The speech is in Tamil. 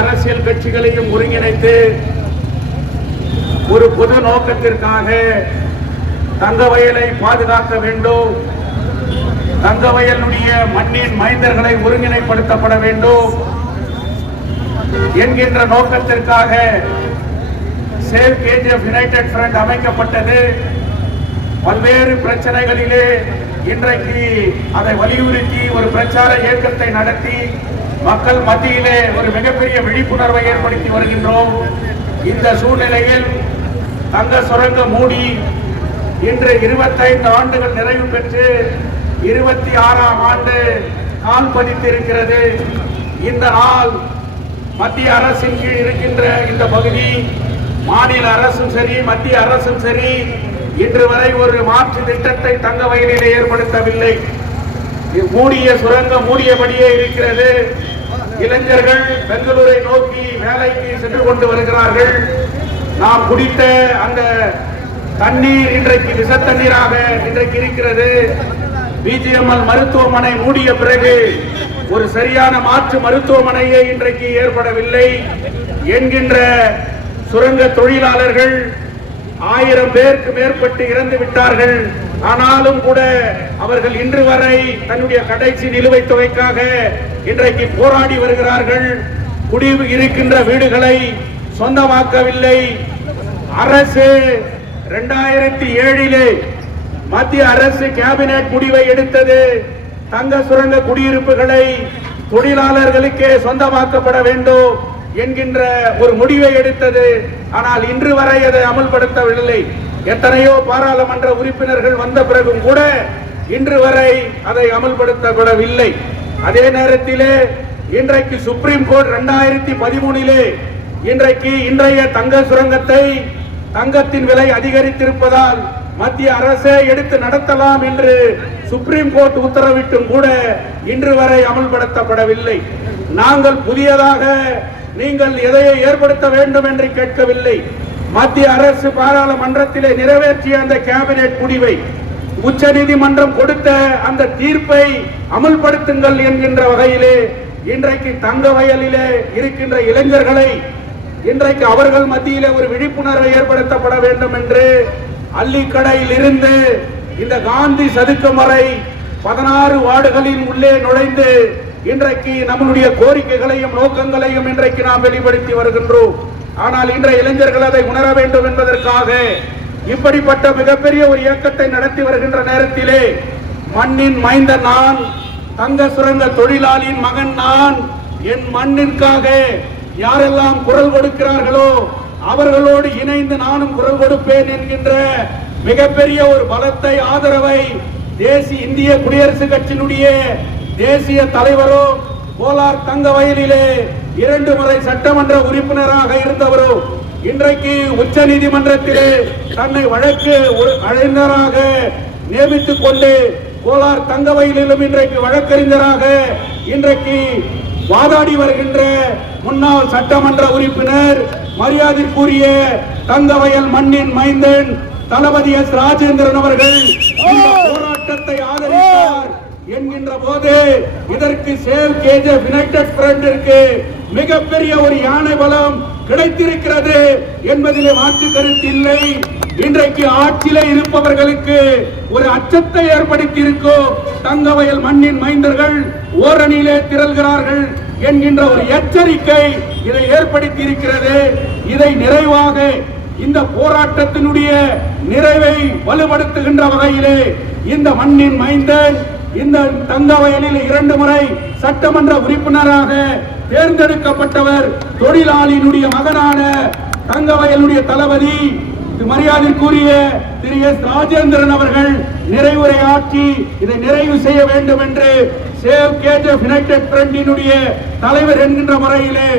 அரசியல் கட்சிகளையும் ஒருங்கிணைத்து ஒரு பொது நோக்கத்திற்காக தங்கவயலை பாதுகாக்க வேண்டும், தங்கவயலுடைய மண்ணின் மைந்தர்களை ஒருங்கிணைப்படுத்தப்பட வேண்டும் என்கின்ற நோக்கத்திற்காக சேவ் கேஜிஎஃப் யுனைடெட் ஃப்ரண்ட் அமைக்கப்பட்டது. பல்வேறு பிரச்சனைகளிலே இன்றைக்கு அதை வலியுறுத்தி ஒரு பிரச்சார இயக்கத்தை நடத்தி மக்கள் மத்தியிலே ஒரு மிகப்பெரிய விழிப்புணர்வை ஏற்படுத்தி வருகின்றோம். இந்த சூழ்நிலையில் தங்க சுரங்கம் மூடி இன்று 25 ஆண்டுகள் நிறைவு பெற்று 26ஆம் ஆண்டு கால் பதித்திருக்கிறது. இந்த நாள் மத்திய அரசின் கீழ் இருக்கின்ற இந்த பகுதி மாநில அரசும் சரி மத்திய அரசும் சரி இன்று வரை ஒரு மாற்று திட்டத்தை தங்க வயலிலே ஏற்படுத்தவில்லை. மூடிய சுரங்கம் மூடியபடியே இருக்கிறது. இளைஞர்கள் பெங்களூரை நோக்கி வேலைக்கு சென்று கொண்டு வருகிறார்கள். நாம் குடித்த அந்த தண்ணீர் இன்றைக்கு விஷ தண்ணீராக இன்றைக்கு இருக்கிறது. பிஜிஎம்எல் மருத்துவமனை மூடிய பிறகு ஒரு சரியான மாற்று மருத்துவமனையே இன்றைக்கு ஏற்படவில்லை என்கின்ற சுரங்க தொழிலாளர்கள் 1000 பேருக்கு மேற்பட்டு இறந்து விட்டார்கள். ஆனாலும் கூட அவர்கள் இன்று வரை தன்னுடைய கடைசி நிலுவைத் தொகைக்காக இன்றைக்கு போராடி வருகிறார்கள். குடிவு இருக்கின்ற வீடுகளை சொந்தமாக்கவில்லை. அரசு 2007 மத்திய அரசு கேபினெட் முடிவை எடுத்தது. தங்க சுரங்க குடியிருப்புகளை தொழிலாளர்களுக்கே சொந்தமாக்கப்பட வேண்டும் என்கின்ற ஒரு முடிவை எடுத்தது. ஆனால் இன்று வரை அதை அமல்படுத்தவில்லை. எத்தனையோ பாராளுமன்ற உறுப்பினர்கள் வந்த பிறகும் கூட இன்று வரை அதை அமல்படுத்தப்படவில்லை. அதே நேரத்திலே இன்றைக்கு சுப்ரீம் கோர்ட் 2013 இன்றைக்கு இன்றைய தங்க சுரங்கத்தை தங்கத்தின் விலை அதிகரித்திருப்பதால் மத்திய அரசே எடுத்து நடத்தலாம் என்று சுப்ரீம் கோர்ட் உத்தரவிட்டும் கூட இன்று வரை அமல்படுத்தப்படவில்லை. நாங்கள் புதியதாக நீங்கள் எதையை ஏற்படுத்த வேண்டும் என்று கேட்கவில்லை. மத்திய அரசு பாராளுமன்றத்திலே நிறைவேற்றிய அந்த கேபினெட் முடிவை, உச்ச நீதிமன்றம் கொடுத்த அந்த தீர்ப்பை அமல்படுத்துங்கள் என்கின்ற வகையிலே இன்றைக்கு தங்க வயலிலே இருக்கின்ற இளைஞர்களை இன்றைக்கு அவர்கள் மத்தியிலே ஒரு விழிப்புணர்வை ஏற்படுத்தப்பட வேண்டும் என்று அள்ளிக்கடையில் இருந்து இந்த காந்தி சதுக்கம் வரை 16 வார்டுகளின் உள்ளே நுழைந்து இன்றைக்கு நம்முடைய கோரிக்கைகளையும் நோக்கங்களையும் இன்றைக்கு நாம் வெளிப்படுத்தி வருகின்றோம். ஆனால் இன்றைய இளைஞர்கள் அதை உணர வேண்டும் என்பதற்காக இப்படிப்பட்ட மிகப்பெரிய ஒரு இயக்கத்தை நடத்தி வருகின்ற நேரத்திலே மண்ணின் மைந்த நான், தங்க சுரங்க தொழிலாளியின் மகன் நான், என் மண்ணிற்காக யாரெல்லாம் குரல் கொடுக்கிறார்களோ அவர்களோடு இணைந்து நானும் குரல் கொடுப்பேன் என்கின்ற மிகப்பெரிய ஒரு பலத்தை ஆதரவை தேசிய இந்திய குடியரசுக் கட்சியினுடைய தேசிய தலைவரோ கோலார் தங்க வயலிலே 2 முறை சட்டமன்ற உறுப்பினராக இருந்தவரோ இன்றைக்கு உச்ச நீதிமன்றத்திலே தன்னை வழக்கு அறிஞராக நியமித்துக் கொண்டு கோலார் தங்க வயலிலும் இன்றைக்கு வழக்கறிஞராக இன்றைக்கு வாதாடி வருகின்ற முன்னாள் சட்டமன்ற உறுப்பினர் மரியாதைக்குரிய தங்கவயல் மண்ணின் மைந்தன் தளபதி எஸ் ராஜேந்திரன் அவர்கள் போராட்டத்தை ஆதரித்தார் என்கின்ற போது இதற்கு சேவ் கேஜிஎஃப் யுனைடெட் ஃப்ரண்டிற்கு மிகப்பெரிய ஒரு யானை பலம் கிடைத்திருக்கிறது என்பதிலே மாற்று கருத்து இல்லை. இன்றைக்கு ஆட்சியிலே இருப்பவர்களுக்கு ஒரு அச்சத்தை ஏற்படுத்தி இருக்கும். தங்கவயல் மண்ணின் மைந்தர்கள் ஓரணியிலே திரள்கிறார்கள் என்கின்ற ஒரு எச்சரிக்கை இதை ஏற்படுத்தி இருக்கிறது. இதை நிறைவாக இந்த போராட்டத்தினுடைய நிறைவை வலுப்படுத்துகின்ற வகையிலே இந்த மண்ணின் மைந்தன் இந்த தங்கவயலில் 2 முறை சட்டமன்ற உறுப்பினராக தேர்ந்தெடுக்கப்பட்டவர் தொழிலாளியினுடைய மகனான தங்கவயலுடைய தளபதி மரியாதைக்குரிய திரு எஸ் ராஜேந்திரன் அவர்கள் நிறைவுரையாற்றி இதை நிறைவு செய்ய வேண்டும் என்று சேவ் கேஜிஎஃப் யுனைடெட் ஃப்ரண்டினுடைய தலைவர் என்கின்ற முறையிலே